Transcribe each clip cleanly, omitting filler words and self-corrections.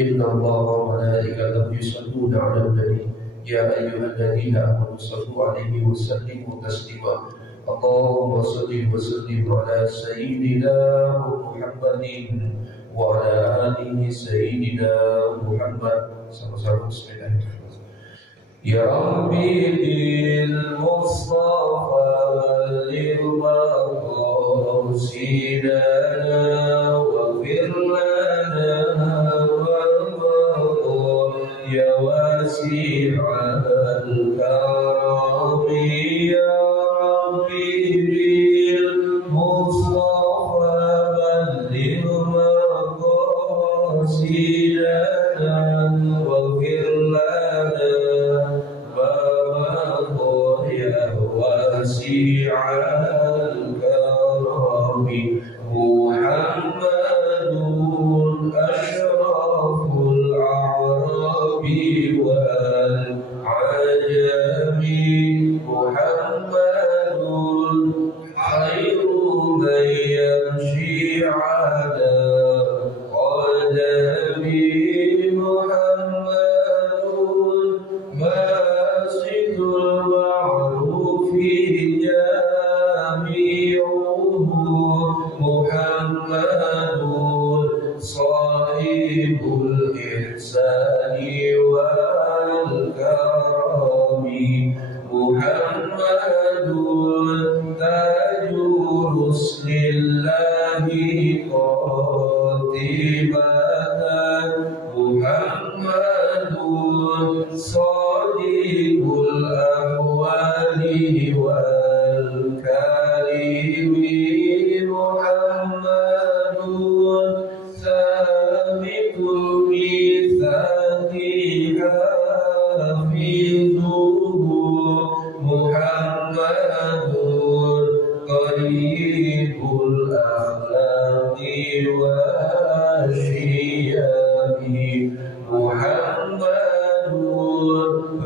إن الله وملائكته يصلون على النبي يا أيها الذين آمنوا صلوا عليه وسلموا تسليما اللهم صل وسلم على سيدنا محمد وعلى آله سيدنا محمد. Sama-sama bismillahirrahmanirrahim. Ya Rabbi bil Mustafa balligh maqasidana waghfir lana ya wasi'al karami ya Rabbi bil Mustafa balligh maqasidana waghfir lana wasi'al karami Muhammadun ashraful arabi wal ajami Muhammadun khairu man yamshi ala qadami Muhammadun masidul ma'rufi jami'uhu Muhammadun sahibul ihsani wal karami Muhammadun tajur ruslillahi qatibatan Muhammadun sadiqul ahwali wal karimi Muhammadun sabiqul mitsaqi hafizuhu Muhammadun qaribul akhlaqi wa syiyami Muhammadun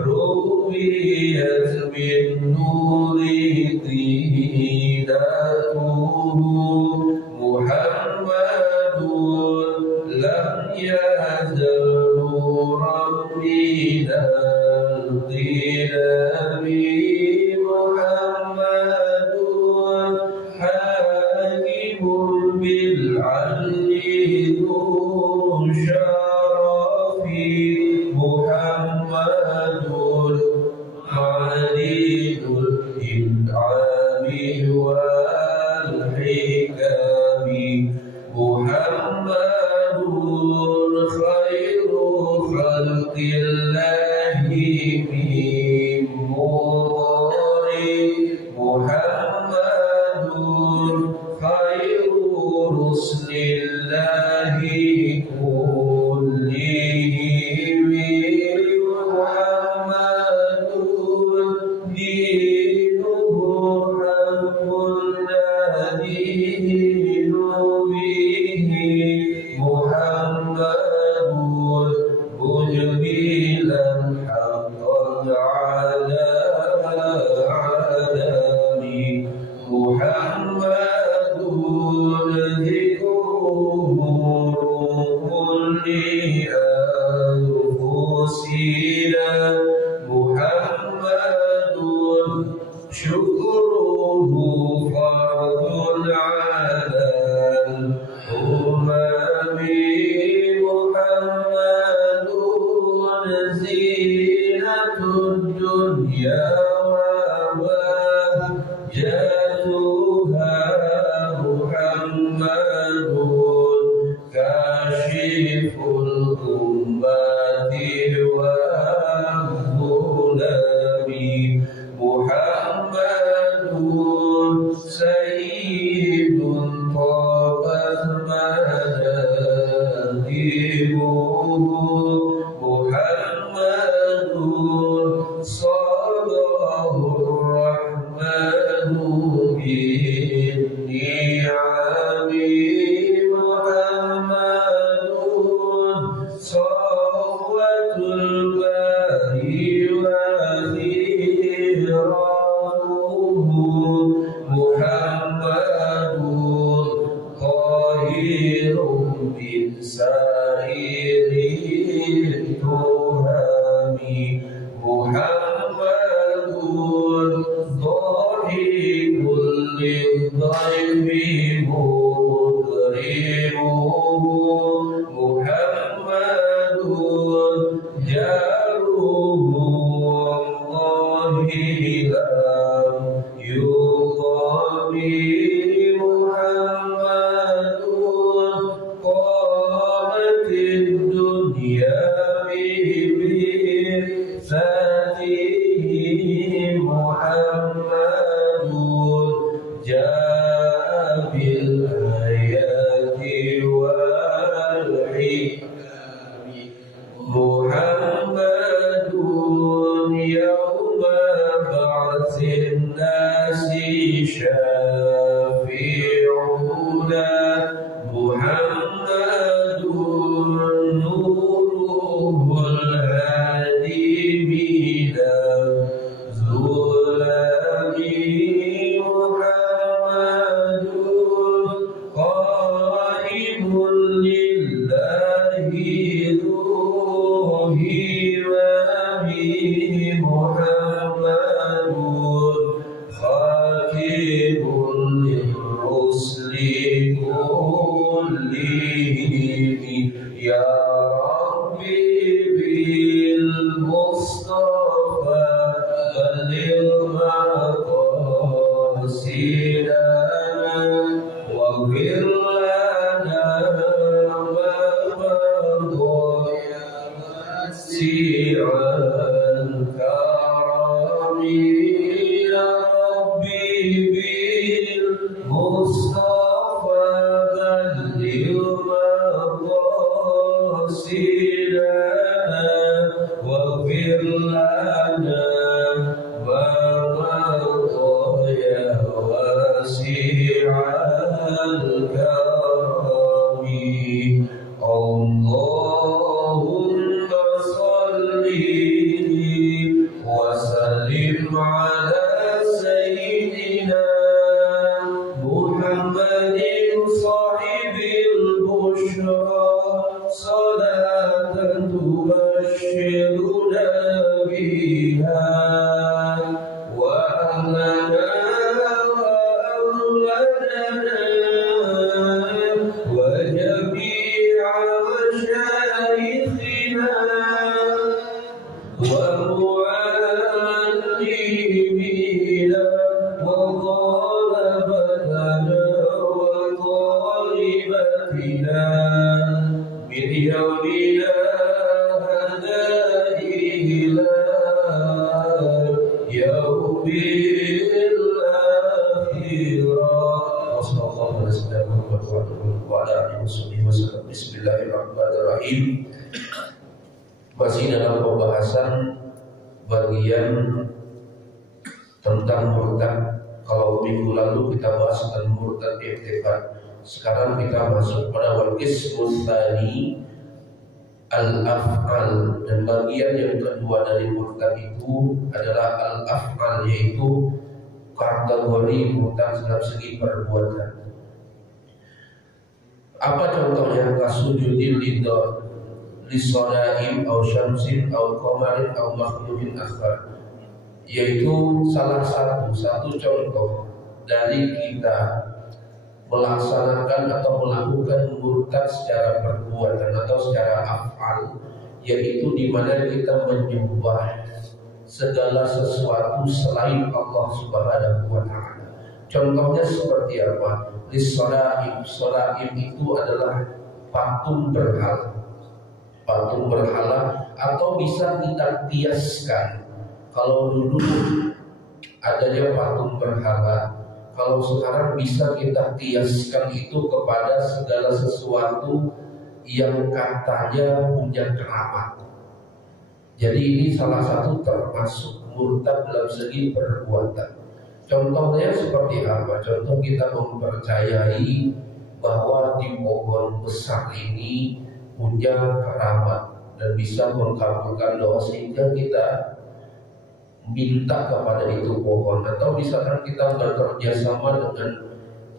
ruwiyat min nuri didatuhu Muhammadun lam yazal nuran minal qidami Muhammadun hakimun bil adli dhu syarafi Muhammadun ma'adidul in'ami wal hikami Muhammadun khairu khalqillahi min mudari Muhammadun khairu ruslillahi kullihim Muhammadun dinuhu haqqun nadinu bihi Muhammadun mujbilan haqqan ala adami Muhammadun zikruhu kulli anfusina Muhammadun syukruhu fardun ala umami Muhammadun zinatud dunya wa jatuha Muhammadun kashiful ummati wa dhulami Muhammadun sayyidun tabat madahibuhu Muhammadun شافعنا محمد نوره الهادي من الظلام محمد قائم لله ذو همام محمد خاتم للرسل كلهم يا ربي بالمصطفى بلغ مقاصدنا واغفر لنا ما مضى واسع الكرم يا ربي بالمصطفى بلغ مقاصدنا واغفر لنا ما مضى يا واسع الكرم اللهم صل وسلم على سيدنا محمد صاحب البشرى صلاة تبشرنا بها وأهلنا وأولادنا وجميع مشايخنا ومعلمينا وطلبتنا وطالبتنا من يومنا هذا إلى يوم الآخرة وصلى الله على سيدنا محمد وعلى آله وصحبه وسلم. Bismillahirrahmanirrahim. Masih dalam pembahasan bagian tentang murtad. Kalau minggu lalu kita bahas tentang murtad i'tiqad. Sekarang kita masuk pada wal-qismus tsani al-af'al, dan bagian yang kedua dari murtad itu adalah al-af'al, yaitu kategori murtad dalam segi perbuatan. Apa contohnya? Kasujudil lidor lisolaim au syamsin au qamarin au makhlukin akhar, yaitu salah satu contoh dari kita melaksanakan atau melakukan murtad secara perbuatan atau secara af'al, yaitu di mana kita menyembah segala sesuatu selain Allah Subhanahu wa taala. Contohnya seperti apa? Lisolaim, solaim itu adalah patung berhala. Patung berhala, atau bisa kita kiaskan. Kalau dulu adanya patung berhala, kalau sekarang bisa kita kiaskan itu kepada segala sesuatu yang katanya punya keramat. Jadi ini salah satu termasuk murtad dalam segi perbuatan. Contohnya seperti apa? Contoh kita mempercayai bahwa di pohon besar ini punya keramat dan bisa mengabulkan doa, sehingga kita minta kepada itu pohon, atau misalkan kita bekerja sama dengan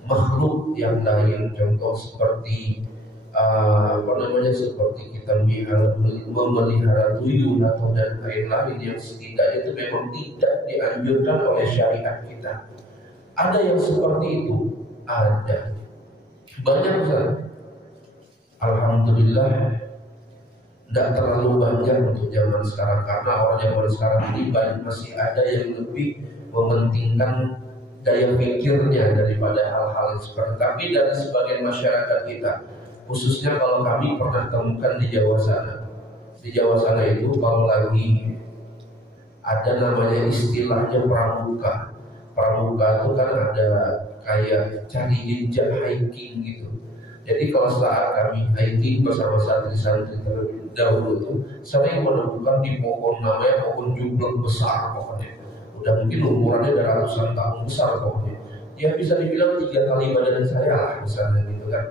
makhluk yang lain. Contoh seperti seperti kita memelihara tuyul atau dan lain-lain yang setidaknya itu memang tidak dianjurkan oleh syariat kita. Ada yang seperti itu, ada banyak Ustaz. Alhamdulillah tidak terlalu banyak untuk zaman sekarang, karena orang zaman sekarang ini masih ada yang lebih mementingkan daya pikirnya daripada hal-hal seperti. Tapi dari sebagian masyarakat kita, khususnya kalau kami pernah temukan di Jawa sana. Di Jawa sana itu kalau lagi ada namanya istilahnya pramuka. Pramuka itu kan ada kayak cari jejak hiking gitu. Jadi kalau saat kami hiking bersama santri-santri terlebih dahulu itu sering menemukan di pohon, namanya pohon jumblek besar pohonnya. Udah mungkin umurannya ada ratusan tahun besar pohonnya. ya bisa dibilang 3 kali badan saya lah misalnya gitu kan.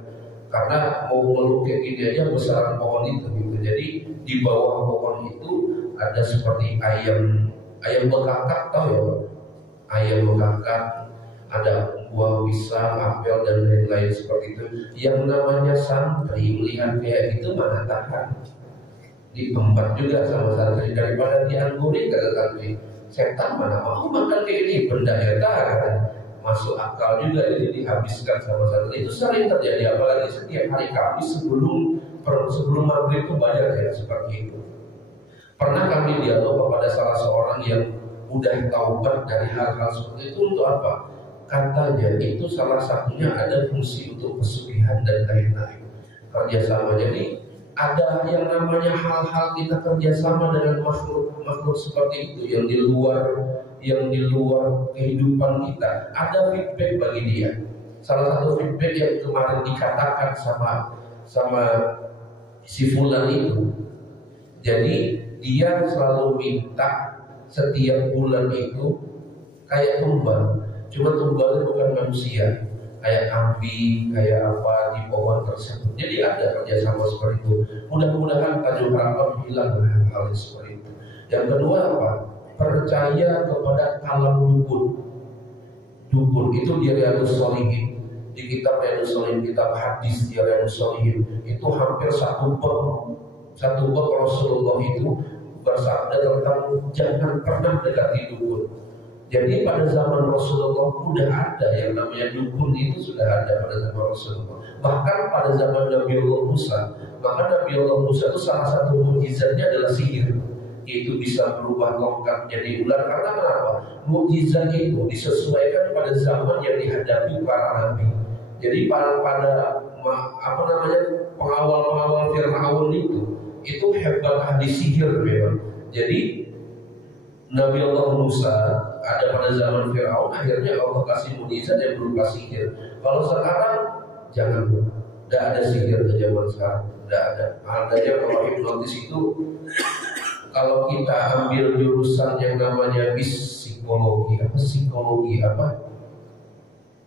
Karena mau meluk kayak gini aja besaran pohon itu gitu. Jadi di bawah pohon itu ada seperti ayam bekakak, tahu ya Pak? Ayam bekakak, ada buah pisang, apel dan lain-lain seperti itu. Yang namanya santri melihat kayak gitu mana tahan, diempat juga sama santri, daripada dianggurin kata santri. Setan mana mau makan kayak ini, benda ya kan? Masuk akal juga ini dihabiskan sama santri. Itu sering terjadi, apalagi setiap hari Kamis sebelum maghrib itu banyak ya seperti itu. Pernah kami dialog kepada salah seorang yang udah taubat dari hal-hal seperti itu. Untuk apa? Katanya itu salah satunya ada fungsi untuk pesugihan dan lain-lain, kerjasama. Jadi ada yang namanya hal-hal kita kerjasama dengan makhluk seperti itu yang di luar kehidupan kita. Ada feedback bagi dia. Salah satu feedback yang kemarin dikatakan sama si fulan itu. Jadi dia selalu minta setiap bulan itu kayak tumbal. Cuma tumbalnya bukan manusia, kayak kambing, kayak apa di pohon tersebut. Jadi ada kerjasama seperti itu. Mudah-mudahan Tanjung Harapan hilang hal seperti itu. Yang kedua apa? Percaya kepada alam dukun. Dukun itu di Riyadhus Shalihin. Di kitab Riyadhus Shalihin, kitab hadis di Riyadhus Shalihin, itu hampir satu bab Rasulullah itu bersabda tentang jangan pernah dekati dukun. Jadi pada zaman Rasulullah sudah ada yang namanya dukun, itu sudah ada pada zaman Rasulullah. Bahkan pada zaman Nabi Allah Musa, maka Nabi Allah Musa itu salah satu mukjizatnya adalah sihir, yaitu bisa berubah tongkat jadi ular. Karena kenapa? Mukjizat itu disesuaikan pada zaman yang dihadapi para nabi. Jadi pada pengawal Fir'aun itu hebat ahli sihir memang. Jadi Nabi Allah Musa ada pada zaman Fir'aun, akhirnya Allah kasih mukjizat yang berupa sihir. Kalau sekarang jangan, tidak ada sihir di zaman sekarang, tidak ada. Adanya kalau hipnotis itu, kalau kita ambil jurusan yang namanya psikologi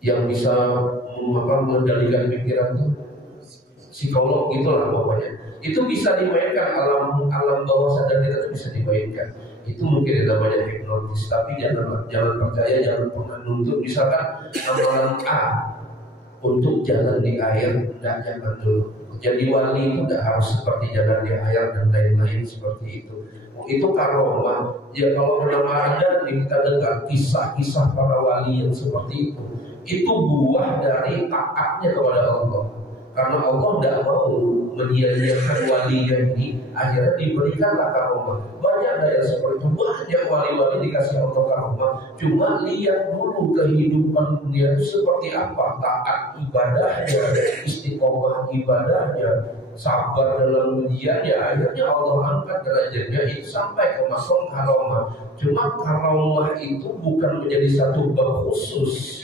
yang bisa mengendalikan pikiran itu, psikolog itulah pokoknya. Itu bisa dimainkan, alam bawah sadar kita itu bisa dimainkan. Itu mungkin namanya hipnotis. Tapi jangan percaya, jangan pernah nuntut. Misalkan amalan A untuk jalan di air, jangan dulu. Jadi wali itu tidak harus seperti jalan di air dan lain-lain seperti itu. Itu karomah. Ya kalau pernah ada kita dengar kisah-kisah para wali yang seperti itu buah dari taatnya kepada Allah. Karena Allah tidak mau menyia-nyiakan walinya ini, akhirnya diberikanlah karomah. Banyak yang seperti itu, banyak wali-wali dikasih Allah karomah. Cuma lihat dulu kehidupan dia itu seperti apa, taat ibadahnya, istiqomah ibadahnya, sabar dalam ujiannya. Akhirnya Allah angkat derajatnya itu sampai ke makom karomah. Cuma karomah itu bukan menjadi satu bab khusus.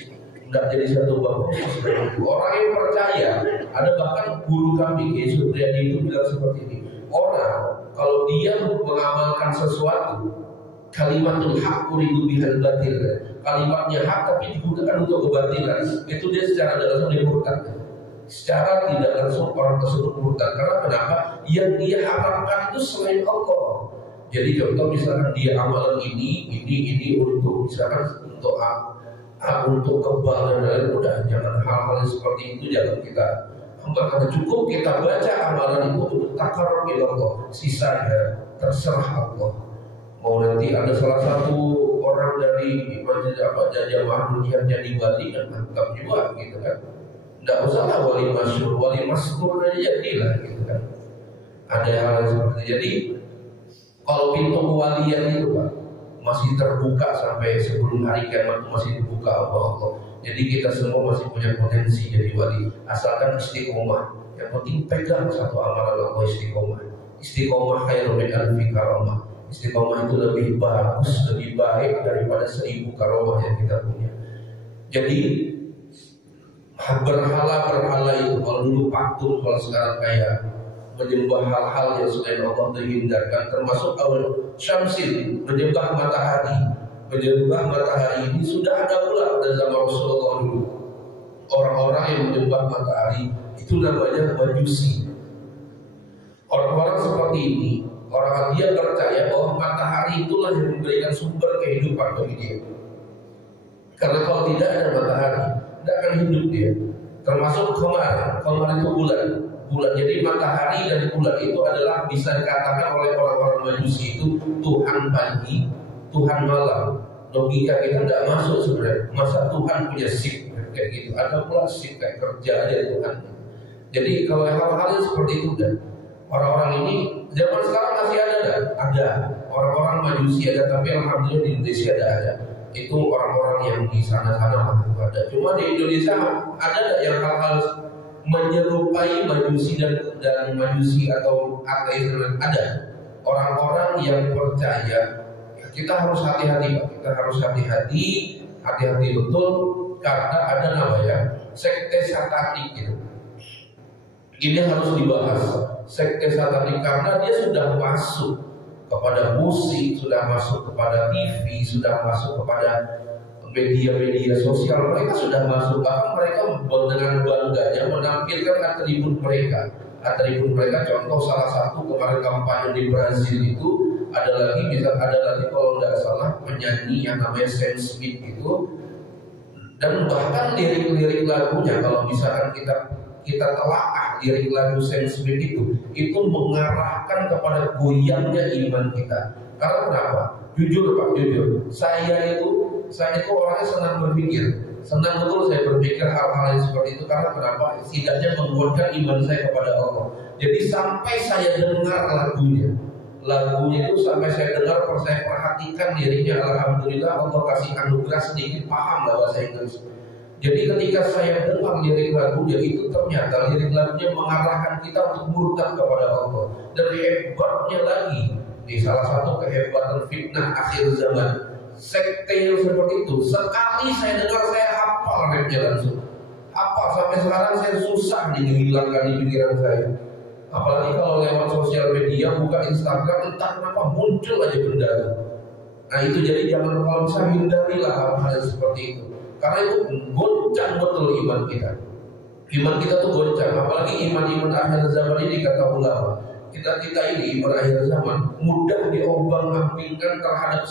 Tidak jadi satu bab khusus. Orang yang percaya, ada bahkan guru kami Kiai Supriyadi itu bilang seperti ini. Orang kalau dia mengamalkan sesuatu, kalimatul haq uridu bihal batil, kalimatnya hak tapi digunakan untuk kebatilan, itu dia secara tidak langsung dimurtad. Secara tidak langsung orang tersebut murtad. Karena kenapa? Yang dia harapkan itu selain Allah. Jadi contoh misalkan dia amalan ini untuk misalkan untuk kebal dan lain-lain, udah jangan hal-hal seperti itu jangan kita bahkan cukup kita baca amalan itu untuk takarrub ila Allah, sisanya terserah Allah. Mau nanti ada salah satu orang dari jamaah jihad jadi wali dan mantap juga gitu kan. Tidak usahlah wali masyhur, wali maskur aja jadilah gitu kan. Ada hal seperti itu. Jadi kalau pintu kewalian itu Pak masih terbuka sampai sebelum hari kiamat, masih dibuka Allah. Jadi kita semua masih punya potensi jadi wali, asalkan istiqomah. Yang penting pegang satu amalan Allah, istiqomah. Istiqomah khairun min alfi karamah. Istiqomah itu lebih bagus, lebih baik daripada 1000 karamah yang kita punya. Jadi berhala itu kalau dulu patung, kalau sekarang kayak menyembah hal-hal yang selain Allah dihindarkan, termasuk awal syamsin, menyembah matahari. menyembah matahari ini sudah ada pula pada zaman Rasulullah dulu. Orang-orang yang menyembah matahari itu namanya Majusi. Orang-orang seperti ini, orang dia percaya bahwa matahari itulah yang memberikan sumber kehidupan bagi dia. Karena kalau tidak ada matahari, tidak akan hidup dia. Termasuk Qamar itu bulan. Jadi matahari dan bulan itu adalah bisa dikatakan oleh orang-orang Majusi itu Tuhan pagi, Tuhan malam. Logika kita tidak masuk sebenarnya. Masa Tuhan punya shift kayak gitu? Ada pula shift kayak kerja aja Tuhan. Jadi kalau hal-hal seperti itu dan orang-orang ini zaman sekarang masih ada orang-orang Majusi ada, tapi alhamdulillah di Indonesia ada. Itu orang-orang yang di sana-sana ada. Cuma di Indonesia ada yang hal-hal menyerupai Majusi dan Majusi atau ateis ada. Orang-orang yang percaya. Kita harus hati-hati Pak. Kita harus hati-hati betul karena ada namanya sekte satanik gitu. Ini harus dibahas. Sekte satanik karena dia sudah masuk kepada musik, sudah masuk kepada TV, sudah masuk kepada media-media sosial. Mereka sudah masuk, bahkan mereka dengan bangganya menampilkan atribut mereka. Atribut mereka contoh salah satu kemarin kampanye di Brazil itu ada lagi kalau tidak salah penyanyi yang namanya Sam Smith itu, dan bahkan lirik-lirik lagunya kalau misalkan kita telaah lirik lagu Sam Smith itu mengarahkan kepada goyangnya iman kita. Karena kenapa? Jujur Pak, saya itu orangnya senang berpikir, senang betul saya berpikir hal-hal yang seperti itu. Karena kenapa? Setidaknya menguatkan iman saya kepada Allah. Jadi sampai saya dengar lagunya itu sampai saya dengar, saya perhatikan liriknya, alhamdulillah Allah kasih anugerah sedikit paham bahasa Inggris. Jadi ketika saya dengar lirik lagunya itu ternyata lirik lagunya mengarahkan kita untuk murtad kepada Allah. Dan hebatnya lagi, di salah satu kehebatan fitnah akhir zaman, sekte yang seperti itu, sekali saya dengar saya hafal rapnya langsung. Apa sampai sekarang saya susah dihilangkan di pikiran saya. Apalagi kalau lewat sosial media, buka Instagram, entah kenapa muncul aja benda. Nah itu jadi jangan, kalau bisa hindarilah hal-hal seperti itu. Karena itu goncang betul iman kita. Iman kita tuh goncang. Apalagi iman-iman akhir zaman ini kata ulama. Kita ini iman akhir zaman mudah diombang-ambingkan terhadap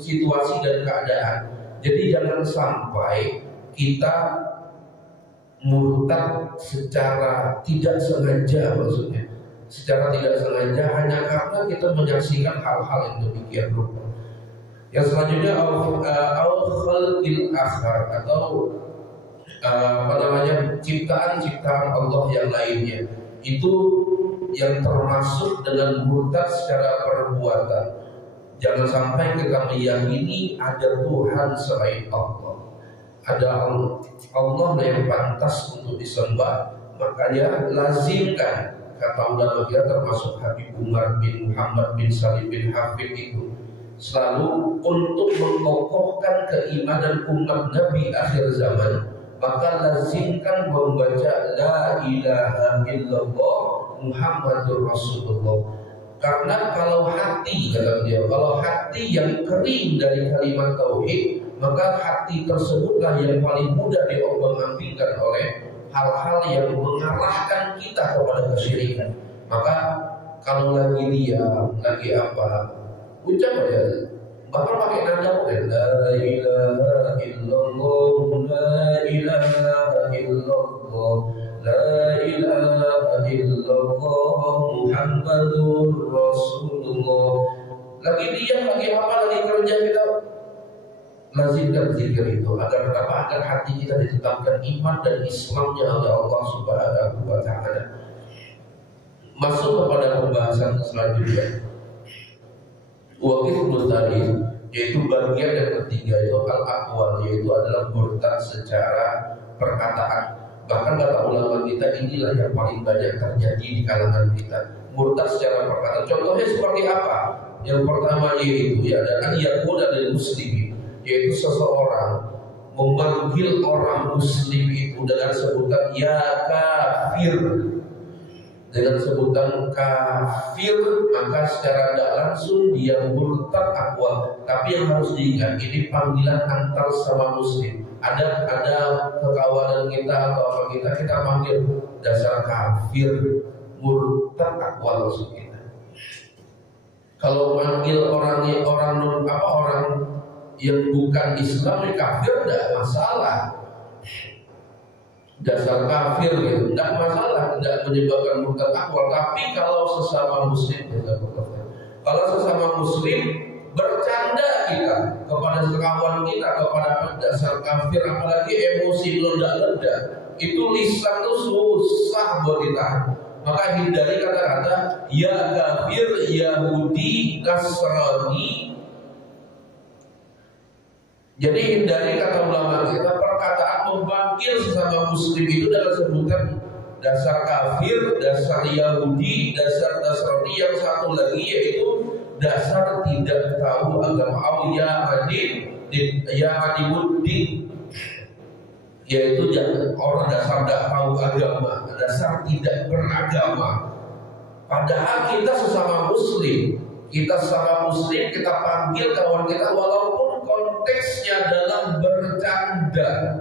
situasi dan keadaan. Jadi jangan sampai kita murtad secara tidak sengaja, maksudnya secara tidak sengaja hanya karena kita menyaksikan hal-hal yang demikian rupa. Yang selanjutnya al-khalqil akhar atau ciptaan-ciptaan Allah yang lainnya, itu yang termasuk dengan murtad secara perbuatan. Jangan sampai kita meyakini ada Tuhan selain Allah. Ada Allah yang pantas untuk disembah, makanya lazimkan, kata ulama kita termasuk Habib Umar bin Muhammad bin Salim bin Hafid itu, selalu untuk mengokohkan keimanan umat Nabi akhir zaman, maka lazimkan membaca la ilaha illallah Muhammadur Rasulullah. Karena kalau hati, kata beliau, kalau hati yang kering dari kalimat tauhid, maka hati tersebutlah yang paling mudah diombang-ambingkan oleh hal-hal yang mengarahkan kita kepada kesyirikan. Maka kalau lagi diam, lagi apa, ucap ya, bahkan pakai nada la ilaha illallah, la ilaha illallah, la ilaha illallah Muhammadur Rasulullah. Lagi diam, lagi apa, lagi kerja, kita lazimkan zikir itu agar hati kita ditetapkan iman dan Islamnya oleh Allah Subhanahu wa Ta'ala. Masuk kepada pembahasan selanjutnya, waqiful tadi, yaitu bagian yang ketiga, itu al-aqwal, yaitu adalah murtad secara perkataan. Bahkan kata ulama kita, inilah yang paling banyak terjadi di kalangan kita, murtad secara perkataan. Contohnya seperti apa? Yang pertama yaitu an yakuna lil muslimin, yaitu seseorang memanggil orang muslim itu dengan sebutan ya kafir. dengan sebutan kafir, maka secara tidak langsung dia murtad akwal. Tapi yang harus diingat, ini panggilan antar sama muslim. Ada kekawanan kita atau apa kita panggil dasar kafir, murtad akwal maksud kita. Kalau panggil orang yang bukan Islam kafir tidak masalah. Dasar kafir gitu, tidak masalah, tidak menyebabkan murtad akwal. Tapi kalau sesama muslim bercanda kita kepada sekawan kita kepada dasar kafir, apalagi emosi meledak-ledak, itu lisan itu susah buat ditahan. Maka hindari kata-kata ya kafir, Yahudi, Nasrani. Jadi hindari kata ulama kita perkataan memanggil sesama muslim itu dalam sebutan dasar kafir, dasar Yahudi, dasar Nasrani, yang satu lagi yaitu dasar tidak tahu agama Allah, ya adibuddin, yaitu orang dasar tidak tahu agama, dasar tidak beragama. Padahal kita sesama muslim, kita panggil kawan kita walaupun konteksnya dalam bercanda,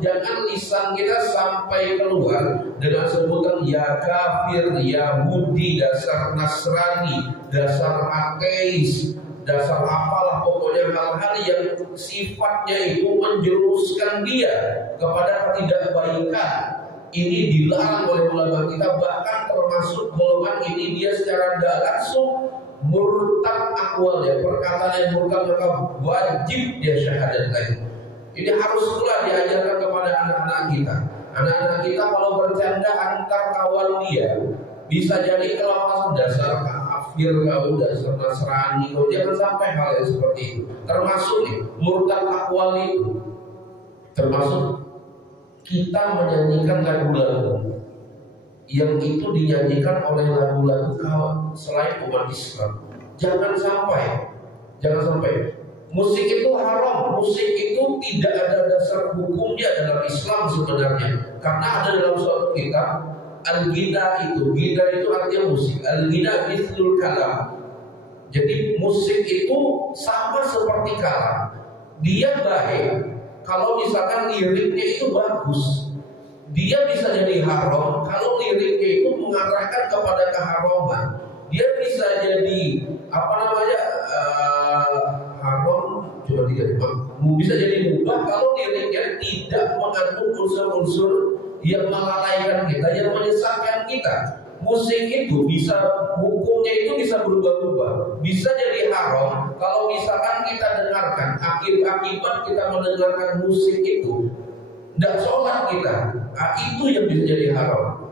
jangan lisan kita sampai keluar dengan sebutan ya kafir, Yahudi, dasar Nasrani, dasar ateis, dasar apalah, pokoknya hal-hal yang sifatnya itu menjerumuskan dia kepada ketidakbaikan. Ini dilarang oleh ulama kita, bahkan termasuk golongan ini dia secara tidak langsung murtad akwal, ya, perkataan yang murtad maka wajib dia syahadat lain. Ini harus pula diajarkan kepada anak-anak kita. Anak-anak kita kalau bercanda antar kawan dia, bisa jadi kalau dasar kafir, kau dasar Nasrani, kau jangan sampai hal yang seperti itu. Termasuk nih murtad akwal itu, termasuk kita menyanyikan lagu-lagu yang itu dinyanyikan oleh lagu-lagu selain umat Islam. Jangan sampai musik itu haram. Musik itu tidak ada dasar hukumnya dalam Islam sebenarnya. Karena ada dalam suatu kitab al-ghina itu artinya musik. Al-ghina mithlul kalam. Jadi musik itu sama seperti kalam. Dia baik kalau misalkan liriknya itu bagus. Dia bisa jadi haram kalau liriknya itu mengarahkan kepada keharaman. Dia bisa jadi haram, bisa jadi mubah kalau liriknya tidak mengandung unsur-unsur yang melalaikan kita, yang menyesatkan kita. Musik itu hukumnya itu bisa berubah-ubah. Bisa jadi haram kalau misalkan kita dengarkan, akibat kita mendengarkan musik itu tidak sholat kita, itu yang bisa jadi haram.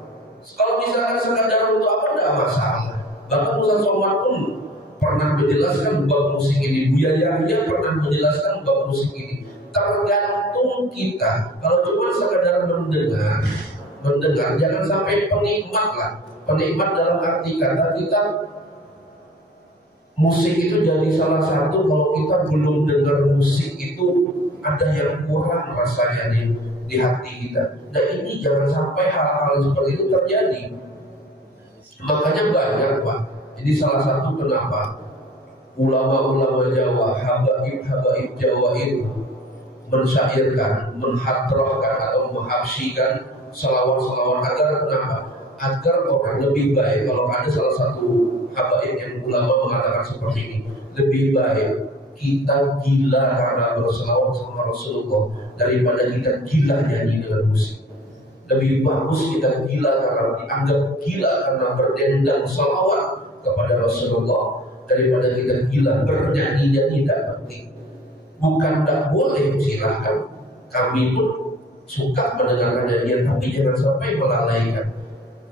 Kalau misalkan sekadar untuk apa, tidak masalah. Bahkan Ustaz Somad pun pernah menjelaskan bab musik ini, Buya Yahya pernah menjelaskan bab musik ini. Tergantung kita. Kalau cuma sekadar mendengar, jangan sampai penikmat lah. Penikmat dalam arti kata kita, musik itu jadi salah satu, kalau kita belum dengar musik itu ada yang kurang rasanya di hati kita. Nah ini jangan sampai hal-hal seperti itu terjadi. Makanya banyak Pak. Ini salah satu kenapa ulama-ulama Jawa, habaib Jawa itu mensyairkan, menhadrahkan atau menghabsikan selawat-selawat agar kenapa? Agar orang lebih baik. Kalau ada salah satu habaib yang ulama mengatakan seperti ini, lebih baik kita gila karena berselawat sama Rasulullah daripada kita gila nyanyi dengan musik. Lebih bagus kita gila karena dianggap gila karena berdendang selawat kepada Rasulullah daripada kita gila bernyanyi-nyanyi tidak penting. Bukan tidak boleh, silahkan. Kami pun suka mendengarkan nyanyian, tapi jangan sampai melalaikan.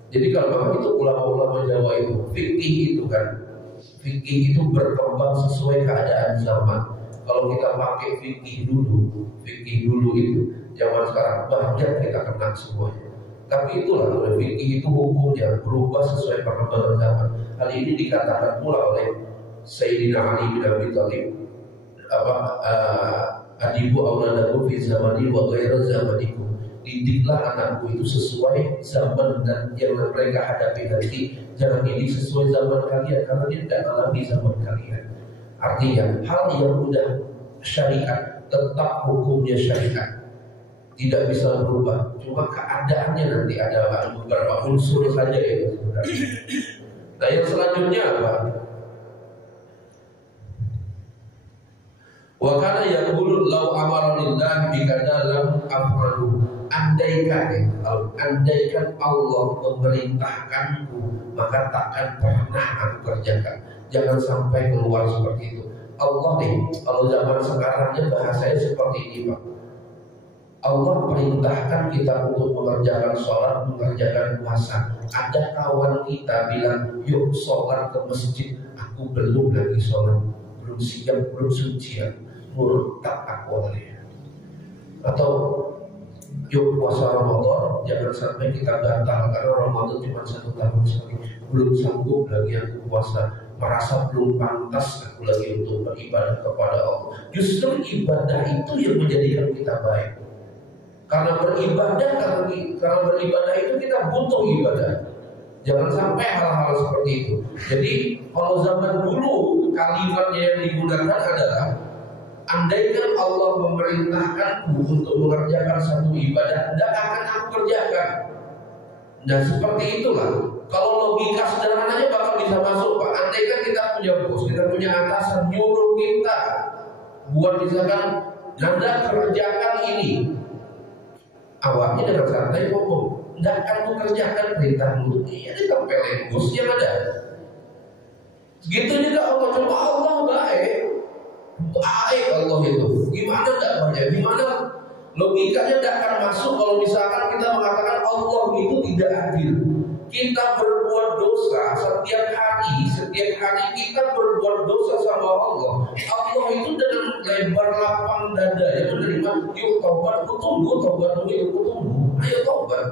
Jadi kalau itu ulama-ulama Jawa itu fikih itu kan, fikih itu berkembang sesuai keadaan zaman. Kalau kita pakai fikih dulu itu zaman sekarang banyak kita kenal semuanya. Tapi itulah fikih itu hukumnya berubah sesuai perkembangan zaman. Hal ini dikatakan pula oleh Sayyidina Ali bin Abi Thalib, adibu auladakum fi zamani wa ghairu zamanikum. didiklah anakku itu sesuai zaman dan yang mereka hadapi nanti. Jangan didik sesuai zaman kalian, karena dia tidak alami zaman kalian. Artinya hal yang udah syariat tetap hukumnya syariat, tidak bisa berubah. Cuma keadaannya nanti ada beberapa unsur saja ya sebenarnya. Nah yang selanjutnya apa? Wa kana yaqulu law amaralillah bikada lam af'alu. Andaikan Allah memerintahkanku, maka takkan pernah aku kerjakan. Jangan sampai keluar seperti itu. Allah nih, kalau zaman sekarangnya bahasanya seperti ini Pak. Allah perintahkan kita untuk mengerjakan sholat, mengerjakan puasa. Ada kawan kita bilang, yuk sholat ke masjid. Aku belum lagi sholat, belum siap, belum suci. Murtad aku oleh. Atau yuk puasa Ramadan, jangan sampai kita batal karena Ramadan cuma 1 tahun sekali. Belum sanggup lagi aku puasa, merasa belum pantas aku lagi untuk beribadah kepada Allah. Justru ibadah itu yang menjadikan kita baik. Karena beribadah itu kita butuh ibadah. Jangan sampai hal-hal seperti itu. Jadi kalau zaman dulu kalimatnya yang digunakan adalah, andaikan Allah memerintahkanku untuk mengerjakan satu ibadah, tidak akan aku kerjakan. Dan seperti itulah. Kalau logika sederhananya bakal bisa masuk Pak. Andaikan kita punya bos, kita punya atasan nyuruh kita buat misalkan Nanda kerjakan ini, awalnya dengan santai ngomong, tidak akan aku kerjakan perintahmu. Iya, ditempelin bos yang ada. Gitu juga Allah. Coba Allah baik Allah itu. Gimana dakwahnya? Gimana logikanya tidak akan masuk kalau misalkan kita mengatakan Allah itu tidak adil. Kita berbuat dosa setiap hari kita berbuat dosa sama Allah. Allah itu dengan lebar lapang dada ya menerima. Yuk taubat, aku tunggu taubatmu, aku tunggu. Ayo taubat.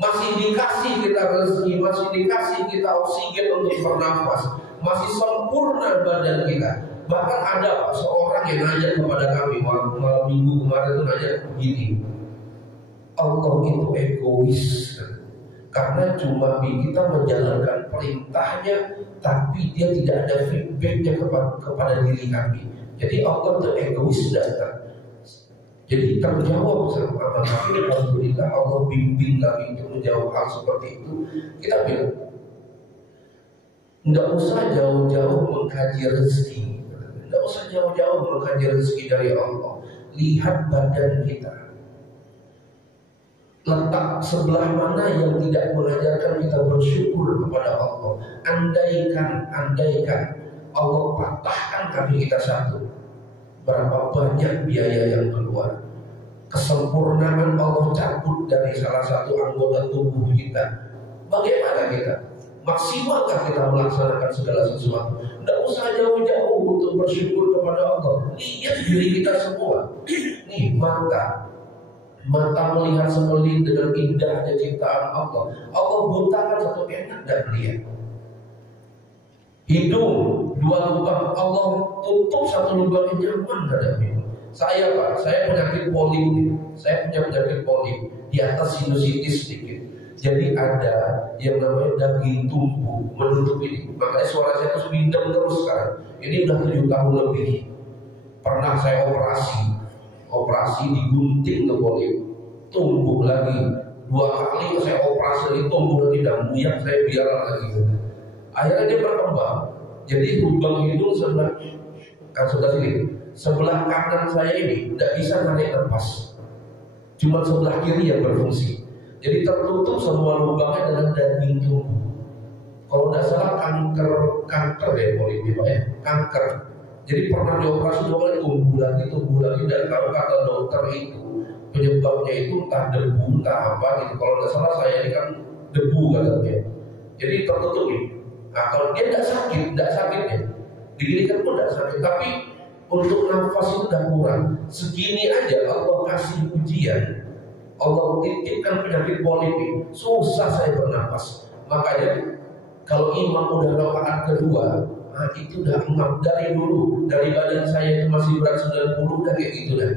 Masih dikasih kita rezeki, masih dikasih kita oksigen untuk bernafas, masih sempurna badan kita. Bahkan ada seorang yang nanya kepada kami malam minggu kemarin itu nanya begini, Allah itu egois karena cuma kita menjalankan perintahnya, tapi dia tidak ada feedbacknya kepada diri kami. Jadi Allah itu egois datang. Jadi terjawab sama kami. Alhamdulillah Allah bimbing kami untuk menjawab hal seperti itu. Kita bilang, tidak usah jauh-jauh mengkaji rezeki. Tidak usah jauh-jauh mengkaji rezeki dari Allah. Lihat badan kita. Letak sebelah mana yang tidak mengajarkan kita bersyukur kepada Allah. Andaikan Allah patahkan kaki kita satu, berapa banyak biaya yang keluar. Kesempurnaan Allah cabut dari salah satu anggota tubuh kita. Bagaimana kita? Maksimalkah kita melaksanakan segala sesuatu? Tidak usah jauh-jauh untuk bersyukur kepada Allah. Lihat diri kita semua. Nih mata melihat sekeliling dengan indahnya ciptaan Allah. Allah bukakan satu enak dan lihat. Hidung 2 lubang, Allah tutup satu lubang yang nyaman hadapi. Saya Pak, saya penyakit polip. Saya punya penyakit polip di atas sinusitis sedikit. Jadi ada yang namanya daging tumbuh menutup ini. Makanya suara saya terus bindeng terus sekarang. Ini udah 7 tahun lebih. Pernah saya operasi digunting ke polip, tumbuh lagi 2 kali. Saya operasi lagi, tumbuh lagi, dan muyak saya biarkan lagi. Akhirnya dia berkembang. Jadi lubang hidung sebelah kanan saya ini tidak bisa narik nafas, cuma sebelah kiri yang berfungsi. Jadi tertutup semua lubangnya dengan daging tumbuh. Kalau tidak salah kanker ya polip Pak ya, kanker. Jadi pernah dioperasi 2 kali, tumbuh lagi, dan kalau kata dokter itu penyebabnya itu entah debu entah apa gitu. Kalau tidak salah saya ini kan debu katanya. Jadi tertutup ini. Nah kalau dia tidak sakit ya, diginikan pun tidak sakit. Tapi untuk nafas itu sudah kurang. Segini aja Allah kasih ujian. Allah titipkan penyakit polip ini. Susah saya bernafas. Makanya kalau imam udah rakaat kedua, itu udah engap dari dulu. Dari badan saya itu masih berat 90, udah kayak gitu dah.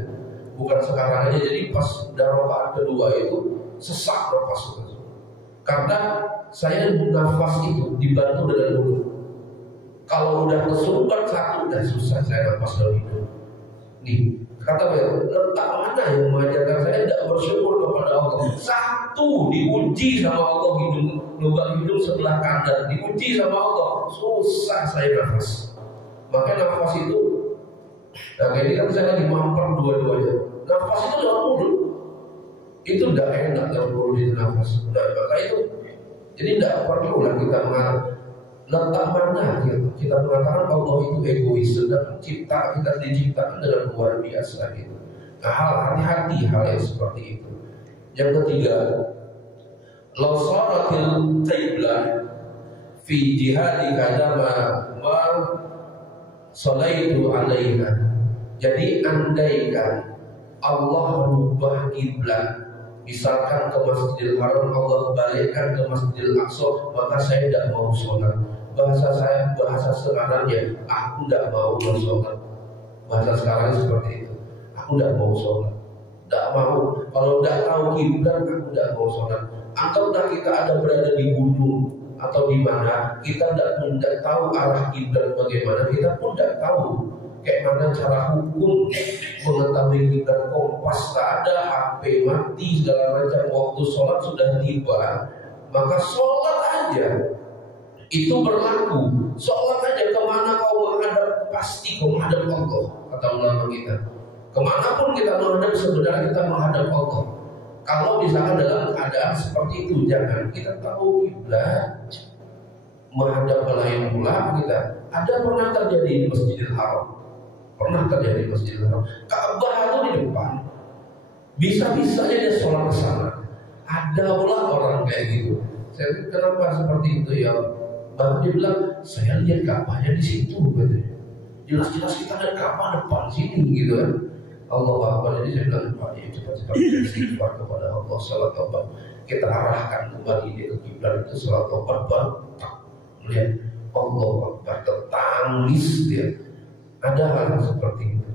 bukan sekarang aja. Jadi pas udah rakaat kedua itu sesak nafas. Karena saya nafas itu dibantu dengan mulut. Kalau udah kesumbat satu udah susah saya nafas dalam hidup. Nih, kata beliau, letak mana yang mengajarkan saya tidak bersyukur kepada Allah? Satu, diuji sama Allah lubang hidung sebelah kanan, diuji sama Allah, susah saya nafas. Maka nafas itu, nah ini kan saya lagi mampir dua-duanya. Nafas itu dalam mulut, itu tidak enak dalam mulut itu nafas. Nah, maka itu, jadi tidak perlu lah kita letak mana kita mengatakan Allah itu egois, sedang kita diciptakan dengan luar biasa gitu. Nah, hati-hati hal yang seperti itu. Yang ketiga, law sharatil qiblah fi jihadi kadama ma salaitu alaiha. Jadi andaikan Allah merubah kiblat, misalkan ke Masjidil Haram, Allah balikkan ke Masjidil Aqsa, maka saya tidak mau sholat. Bahasa sekarangnya, aku tidak mau sholat. Bahasa sekarang seperti itu. Aku tidak mau sholat, tidak mau. Kalau tidak tahu kiblat, aku tidak mau sholat. Anggaplah kita ada berada di gunung atau di mana, kita tidak tahu arah kiblat bagaimana, kita pun tidak tahu kayak mana cara hukum mengetahui kiblat. Kompas tak ada, HP mati segala macam, waktu sholat sudah tiba, maka sholat aja itu berlaku. Sholat aja, kemana kau menghadap, pasti kau menghadap Allah, kata ulama kita. Kemanapun kita menghadap, sebenarnya kita menghadap Allah. Kalau misalkan dalam keadaan seperti itu, jangan kita tahu kiblat menghadap ke lain pula kita. Ada pernah terjadi di Masjidil Haram, pernah terjadi di Masjidil Haram, Ka'bah itu di depan, bisa-bisanya dia sholat ke sana. Ada pula orang kayak gitu. Saya lihat kenapa seperti itu ya? Bahkan dia bilang, saya lihat Ka'bahnya di situ, katanya. Jelas-jelas kita lihat Ka'bah depan sini, gitu kan? Allah Akbar. Jadi saya bilang, Pak, ya cepat-cepat istighfar kepada Allah, salat taubat. Kita arahkan kembali dia ke kiblat itu, salat taubat, baru melihat Allah Akbar, tertangis dia. Ada hal seperti itu,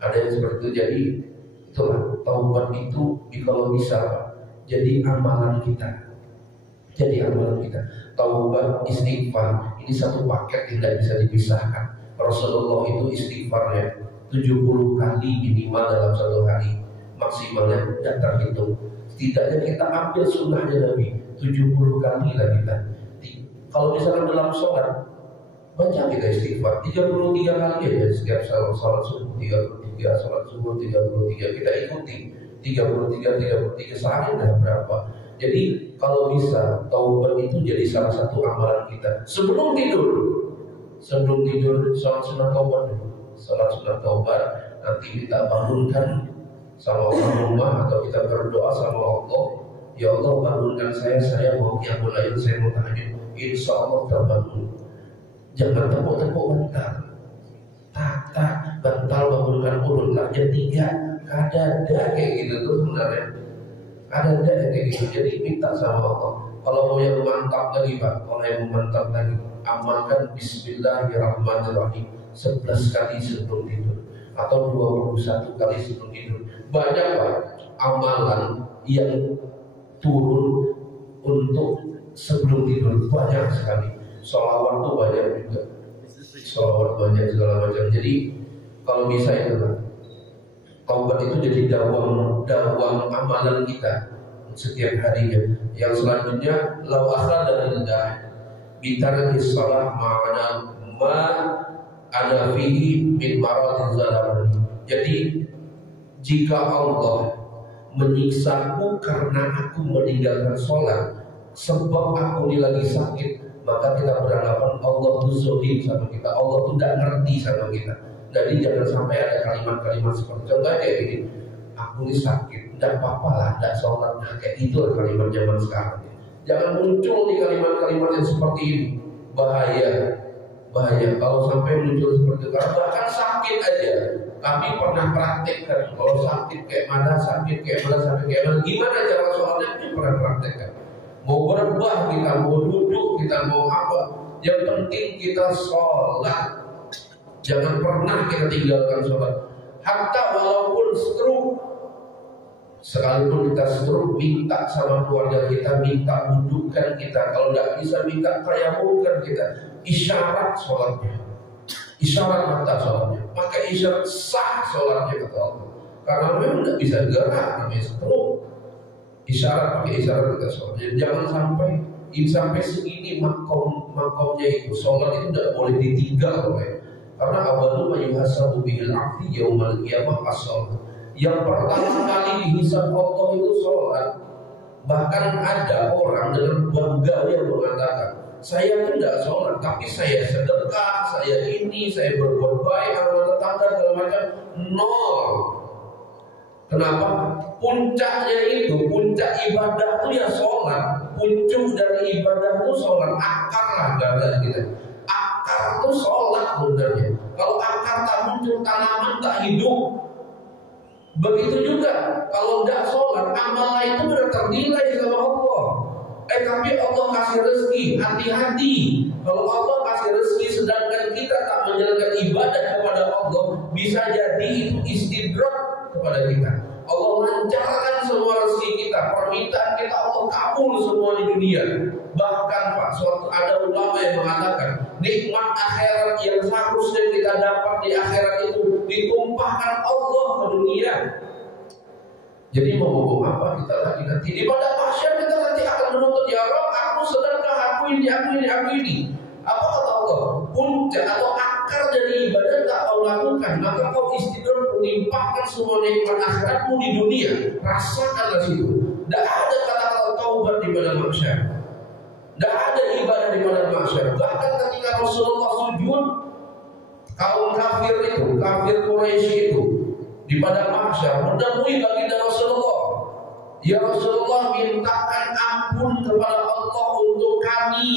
ada yang seperti itu. Jadi itulah taubat itu, kalau bisa jadi amalan kita. Jadi amalan kita, taubat, istighfar, ini satu paket tidak bisa dipisahkan. Rasulullah itu istighfarnya 70 kali minimal dalam satu hari, maksimalnya tidak terhitung. Setidaknya kita ambil sunnahnya Nabi 70 kali lah kita. Kalau misalkan dalam sholat, baca kita istighfar 33 kali aja setiap sholat subuh, 33 sholat subuh 33, kita ikuti 33 sehari udah berapa. Jadi kalau bisa taubat itu jadi salah satu amalan kita. Sebelum tidur sholat sunnah taubat dulu. Sholat sunnah taubat, nanti kita bangunkan sama orang rumah atau kita berdoa sama Allah, ya Allah bangunkan saya mau qiyamul lail, saya mau tahajud. Insya Allah terbangun. Jangan tepuk-tepuk bentar, tak bentar bangunkan urut lah jam 3. Ada kayak gitu tuh sebenarnya. Ada kayak gitu. Jadi minta sama Allah. Kalau mau yang mantap lagi Pak, kalau yang mantap lagi, amalkan Bismillahirrahmanirrahim 11 kali sebelum tidur atau 21 kali sebelum tidur. Banyak Pak amalan yang turun untuk sebelum tidur, banyak sekali. Sholawat tuh banyak juga, sholawat banyak segala macam. Jadi kalau bisa itu Pak, taubat itu jadi dawam amalan kita setiap harinya. Yang selanjutnya, law akhadha lillahi bitarki shalah ma'ana ma ada fihi min maradin zalamani. Jadi jika Allah menyiksaku karena aku meninggalkan sholat sebab aku ini lagi sakit, maka kita beranggapan Allah itu zalim sama kita, Allah itu tidak ngerti sama kita. Jadi jangan sampai ada kalimat-kalimat seperti contohnya kayak gini, aku ini sakit, tidak apa-apa lah, tidak sholat. Nah, kayak itu kalimat zaman sekarang. Jangan muncul di kalimat-kalimat yang seperti ini. Bahaya kalau sampai muncul seperti itu. Karena bahkan sakit aja, kami pernah praktekkan. Kalau sakit kayak mana, gimana cara sholatnya, kami pernah praktekkan. Mau berbah kita, mau duduk kita, mau apa, yang penting kita sholat. Jangan pernah kita tinggalkan sholat. Hatta walaupun stroke, sekalipun kita stroke, minta sama keluarga kita, minta dudukkan kita. Kalau nggak bisa minta tayamumkan kita. Isyarat sholatnya, isyarat mata sholatnya, pakai isyarat sah sholatnya kata Allah. Karena memang nggak bisa gerak, namanya stroke. Isyarat, pakai isyarat kita sholat. Jadi jangan sampai segini makomnya itu, sholat itu tidak boleh ditinggal oleh. Karena awalu mayuhasabu bihil abdi yaumal qiyamah as-sholat. Yang pertama kali dihisab Allah itu sholat. Bahkan ada orang dengan bangga yang mengatakan, saya tidak sholat, tapi saya sedekah, saya ini, saya berbuat baik, sama tetangga segala macam. Nol. Kenapa? Puncaknya itu, puncak ibadah itu ya sholat. Puncuk dari ibadah itu sholat. Akar lah bahasa kita. Akar itu sholat sebenarnya. Kalau akar tak muncul, tanaman tak hidup. Begitu juga kalau tidak sholat, amal itu sudah ternilai sama Allah. Tapi Allah kasih rezeki, hati-hati. Kalau Allah kasih rezeki sedangkan kita tak menjalankan ibadah kepada Allah, bisa jadi itu istidrak kepada kita. Allah melancarkan semua rezeki kita, permintaan kita Allah kabul semua di dunia. Bahkan Pak, suatu ada ulama yang mengatakan nikmat akhirat yang seharusnya kita dapat di akhirat itu ditumpahkan Allah ke dunia. Jadi mau ngomong apa kita lagi nanti di pada mahsyar kita nanti akan menuntut, ya Rabb, aku sedekah, aku ini. Apa kata Allah? Puncak atau akar dari ibadah tak kau lakukan, maka kau istidrak melimpahkan semua nikmat akhiratmu di dunia. Rasakanlah situ. Tidak ada kata-kata taubat di pada mahsyar. Tidak ada ibadah di pada mahsyar. Bahkan ketika Rasulullah sujud, kaum kafir itu, kafir Quraisy itu, di pada mahsyar menemui baginda Rasulullah. Ya Rasulullah, mintakan ampun kepada Allah untuk kami.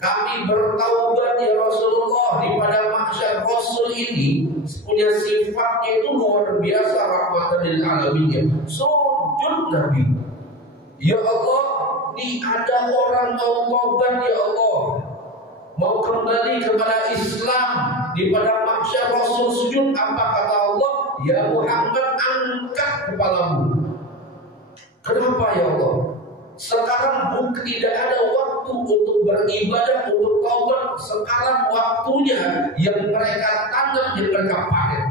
Kami bertaubat ya Rasulullah. Di pada mahsyar Rasul ini punya sifatnya itu luar biasa, rahmatan lil alamin. Sujud Nabi. Ya Allah, ini ada orang mau taubat ya Allah, mau kembali kepada Islam. Di pada mahsyar Rasul sujud, apa kata Allah? Ya Muhammad, angkat kepalamu. Kenapa ya Allah? Sekarang tidak ada waktu untuk beribadah, untuk taubat. Sekarang waktunya yang mereka tanam, yang mereka panen.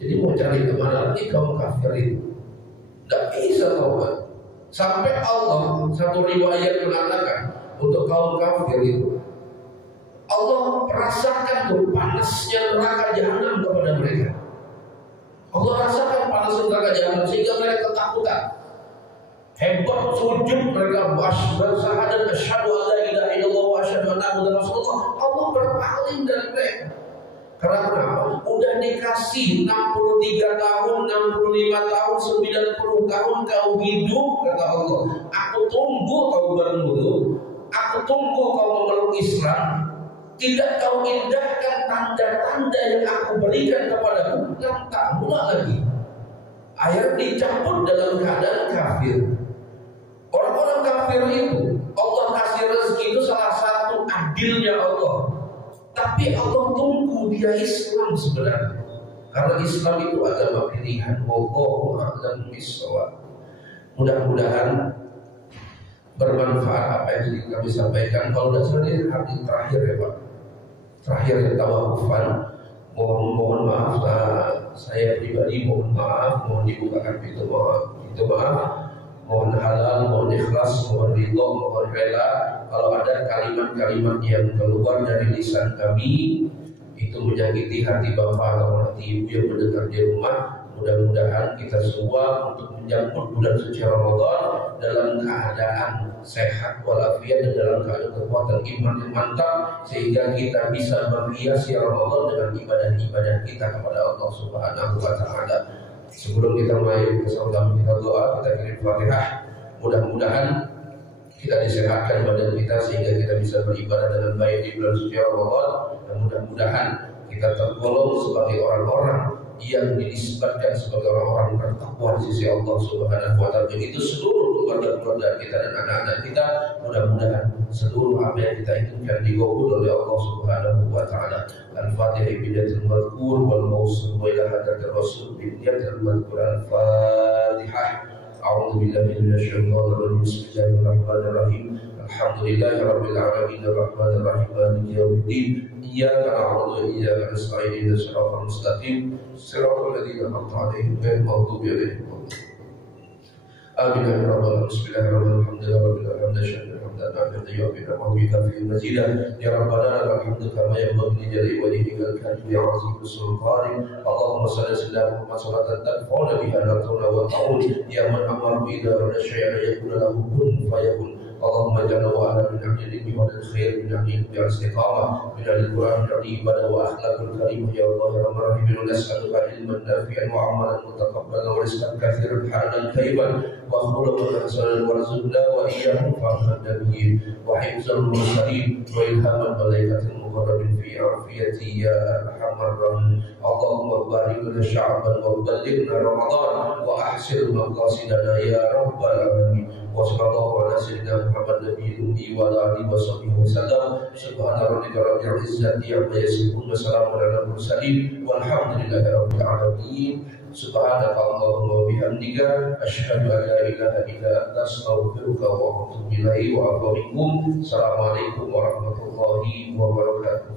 Jadi mau cari kemana lagi kaum kafir itu? Tidak bisa taubat. Sampai Allah, satu riwayat mengatakan untuk kaum kafir itu, Allah merasakan tuh panasnya neraka jahanam kepada mereka. Allah rasakan panasnya neraka jahanam sehingga mereka ketakutan. Hebat sujud mereka, bersyahadat asyhadu an la ilaha illallah wa asyhadu anna muhammadar rasulullah. Allah berpaling dari mereka. Karena kenapa? Udah dikasih 63 tahun, 65 tahun, 90 tahun kau hidup, kata Allah. Aku tunggu kau berwudu, aku tunggu kau memeluk Islam. Tidak kau indahkan tanda-tanda yang aku berikan kepadamu, yang tak mula lagi. Akhirnya dicabut dalam keadaan kafir. Orang-orang kafir itu Allah kasih rezeki itu salah satu adilnya Allah. Tapi Allah tunggu dia Islam sebenarnya. Karena Islam itu agama pilihan. Wallahu a'lam bishawab. Mudah-mudahan bermanfaat apa yang kami sampaikan. Kalau tidak salah ini hari terakhir ya Pak. Terakhir ya tawakufan. Mohon maaf, saya pribadi mohon maaf, mohon dibukakan pintu maaf. Mohon halal, mohon ikhlas, mohon ridho, mohon rela. Kalau ada kalimat-kalimat yang keluar dari lisan kami itu menyakiti hati bapak atau hati ibu yang mendengar di rumah, mudah-mudahan kita semua untuk menyambut bulan suci Ramadan dalam keadaan sehat walafiat dan dalam keadaan kekuatan iman yang mantap, sehingga kita bisa menghiasi Ramadan dengan ibadah-ibadah kita kepada Allah Subhanahu wa taala. Sebelum kita mulai bersama kita doa, kita kirim Fatihah. Mudah-mudahan kita disehatkan badan kita sehingga kita bisa beribadah dengan baik di bulan suci Ramadan, dan mudah-mudahan kita tergolong sebagai orang-orang yang dinisbatkan sebagai orang-orang bertakwa di sisi Allah Subhanahu wa taala. Begitu seluruh keluarga-keluarga kita dan anak-anak kita, mudah-mudahan seluruh apa yang kita inginkan dikabul oleh Allah Subhanahu wa taala. Al-Fatihah bidatul madhkur wal mawsul wa ila hadatir rasul bidatul madhkur. Al-Fatihah. A'udzu billahi minasyaitonir rajim. Bismillahirrahmanirrahim. Alhamdulillahi rabbil alamin arrahmanir rahim maliki yaumiddin. Iyyaka na'budu wa iyyaka nasta'in ihdinas siratal mustaqim siratal ladzina an'amta 'alaihim ghairil maghdubi 'alaihim waladdallin. Amin ya rabbal alamin. Bismillahirrahmanirrahim. Alhamdulillahirabbil alamin. Hamdan nafi'an yu'minu wa yukafi'u mazida. Ya rabbana lakal hamdu kama yanbaghi li jalali wajhika al-karim ya 'azim sultani. Allahumma shalli ala Muhammad salatan tanfa'una biha natuna wa ta'ud. Ya man amara bi idza syai'an yakuna lahu kun fayakun. اللهم اجعلنا وعلى من اهل العلم واهل الخير من اهل الاستقامه من اهل القران العظيم واخلاق الكريم يا الله يا رب العالمين. نسالك علما نافعا وعملا متقبلا ورزقا كثيرا حلالا طيبا وخلقا حسنا وارزقنا واياهم فهم النبيين وحفظ المرسلين والهام الملائكه المقربين في عافيتي يا ارحم الراحمين. اللهم بارك لنا شعبا وبلغنا رمضان واحسن مقاصدنا يا رب العالمين. وصلى الله على سيدنا محمد النبي الأمي وعلى آله وصحبه وسلم. سبحان ربك رب العزة عما يصفون وسلام على المرسلين والحمد لله رب العالمين. سبحانك اللهم وبحمدك أشهد أن لا إله إلا أنت أستغفرك وأتوب إليك وأقول السلام عليكم ورحمة الله وبركاته.